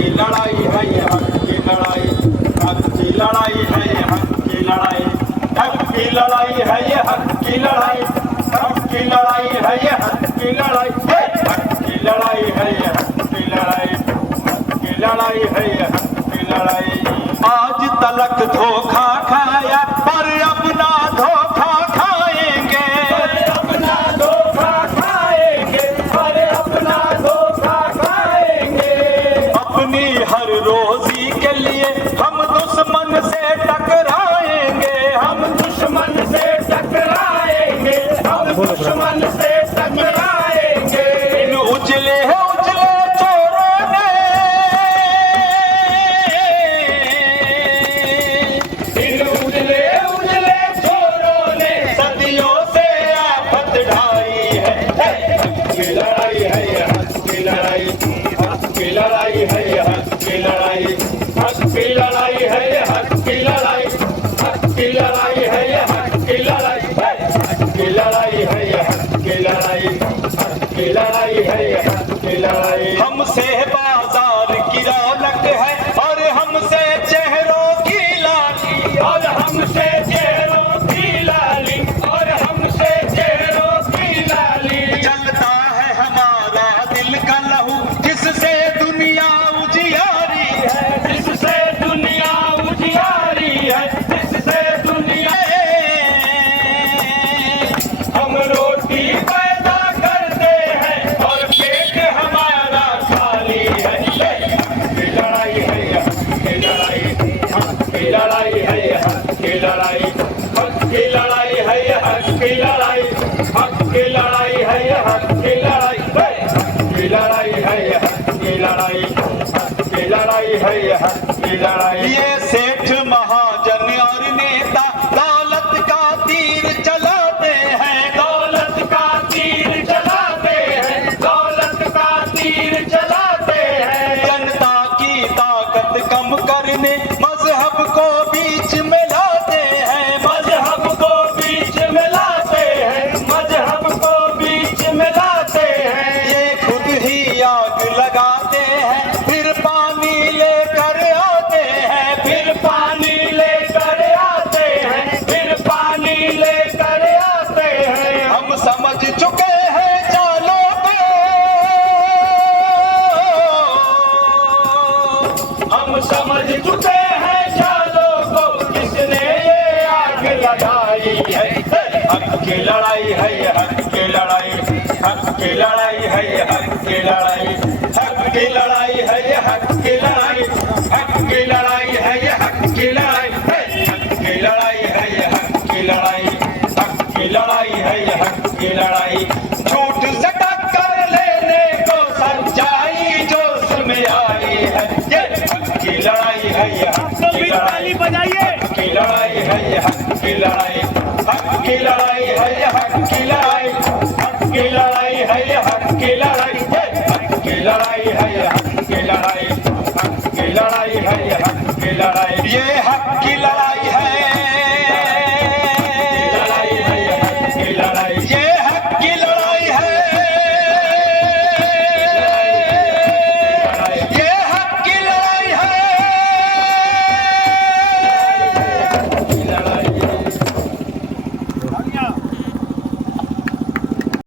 की लड़ाई है ये हक की लड़ाई, हक की लड़ाई है ये हक की लड़ाई, हक की लड़ाई है ये हक की लड़ाई, हक की लड़ाई है ये हक की लड़ाई, हक की लड़ाई है ये हक की लड़ाई, हक की लड़ाई है ये हक की लड़ाई। आज तलक धोखा खाया पर अपना धोखा खाएंगे, अपना धोखा खाएंगे, अरे अपना धोखा खाएंगे। अपनी हर रोजी के लिए हम दुश्मन से टकराएंगे, हम दुश्मन से टकराएंगे, हम दुश्मन से टकराएंगे। इन उजले उजले चोरों ने, इन उजले उजले चोरों ने सदियों से आफत ढाई है। हक की लड़ाई है ये हक की लड़ाई, हक की लड़ाई है ये हक की लड़ाई, हक की लड़ाई है ये हक की लड़ाई, हक की लड़ाई है ये हक की लड़ाई, हक की लड़ाई है ये हक की लड़ाई, हक की लड़ाई है ये हक की लड़ाई। हमसे बाजार की रौनक है और हमसे चेहरों की लाली, और हमसे चेहरों की लाली, और हमसे चेहरों की लाली। जलता है हमारा दिल का लहू जिससे दुनिया उजियारी है, जिससे दुनिया उजियारी है, जिससे दुनिया। हम रोटी पैदा करते हैं और पेट हमारा खाली है। हक की लड़ाई है ये हक की लड़ाई, हक की लड़ाई है ये हक की लड़ाई, हक की लड़ाई है ये हक की लड़ाई, हक की लड़ाई है ये हक की लड़ाई, हक की लड़ाई है ये हक की लड़ाई, हक की लड़ाई है ये हक की लड़ाई। ये सेठ महाजन और नेता दौलत का तीर चलाते हैं, दौलत का तीर चलाते हैं, दौलत का तीर चलाते हैं। जनता की ताकत कम करने मजहब को बीच में लाते हैं, मजहब को बीच में लाते हैं, मजहब को बीच में लाते हैं। ये खुद ही आग लगाते हैं फिर पानी लेकर आते हैं, फिर पानी लेकर आते हैं, फिर पानी लेकर आते हैं। हम समझ चुके हैं चालों को, हम समझ चुके हैं चालों को, किसने ये आग लगाई है। हक की लड़ाई है ये हक की लड़ाई, हक की लड़ाई है ये हक की लड़ाई, हक की लड़ाई है ये हक की लड़ाई, हक की लड़ाई है ये हक की लड़ाई, हक की लड़ाई है ये हक की लड़ाई, हक की लड़ाई है ये हक की लड़ाई। झूठ से टक्कर लेने को सच्चाई जोश में आई है। ये हक की लड़ाई है ये हक की लड़ाई, हक की लड़ाई है ये हक की लड़ाई, हक की लड़ाई है ये हक की लड़ाई, हक की लड़ाई है ये हक की लड़ाई, हक की लड़ाई है ये